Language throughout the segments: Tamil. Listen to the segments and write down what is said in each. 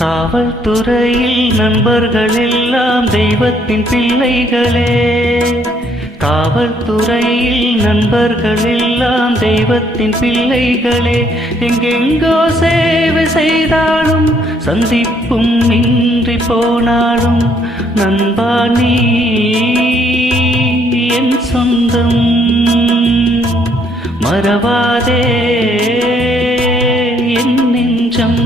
காவல்துறையில் நண்பர்கள் எல்லாம் தெய்வத்தின் பிள்ளைகளே. காவல்துறையில் நண்பர்கள் எல்லாம் தெய்வத்தின் பிள்ளைகளே. எங்கெங்கோ சேவை செய்தாலும் சந்திப்பும் இன்றி போனாலும் நண்பா நீ என் சொந்தம். மறவாதே என் நெஞ்சம்.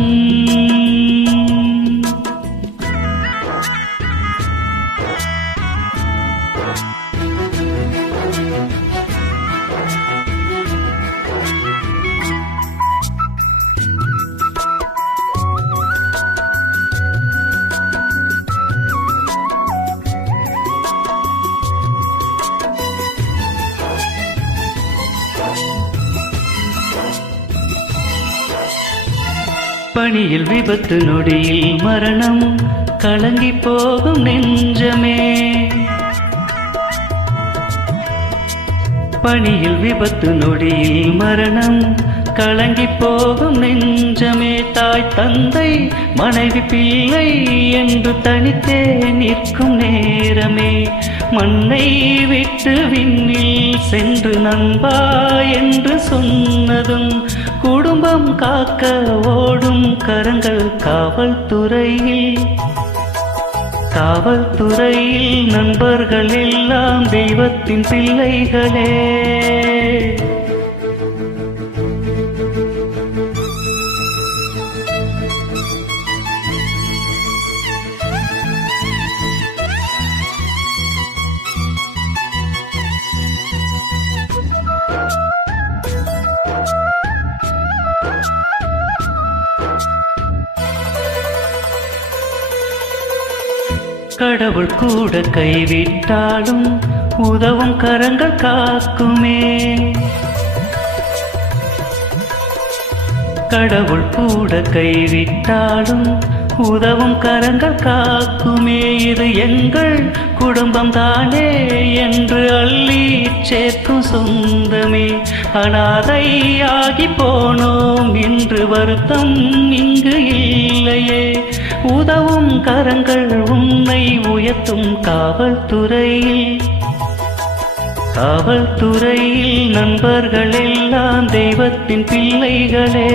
பணியில் விபத்து நொடியில் மரணம் கலங்கி போகும் நெஞ்சமே. பணியில் விபத்து நொடியில் மரணம் கலங்கி போகும் நெஞ்சமே. தாய் தந்தை மனைவி பிள்ளை என்று தனித்தே நிற்கும் நேரமே. மண்ணை விட்டு விண்ணில் சென்று நண்பா என்று சொன்னதும் குடும்பம் காக்க ஓடும் கரங்கள் காவல்துறையில். காவல்துறையில் நண்பர்கள் எல்லாம் தெய்வத்தின் பிள்ளைகளே. கடவுள் கூட கைவிட்டாலும் உதவும் கரங்கள் காக்குமே. கடவுள் கூட கைவிட்டாலும் உதவும் கரங்கள் காக்குமே. இது எங்கள் குடும்பம் தானே என்று அள்ளி சேர்க்கும் சொந்தமே. அனாதை ஆகி போனோம் என்று வருத்தம் இங்கு இல்லையே. உதவும் கரங்கள் உன்னை உயர்த்தும் காவல்துறையில். காவல்துறையில் நண்பர்கள் எல்லாம் தெய்வத்தின் பிள்ளைகளே.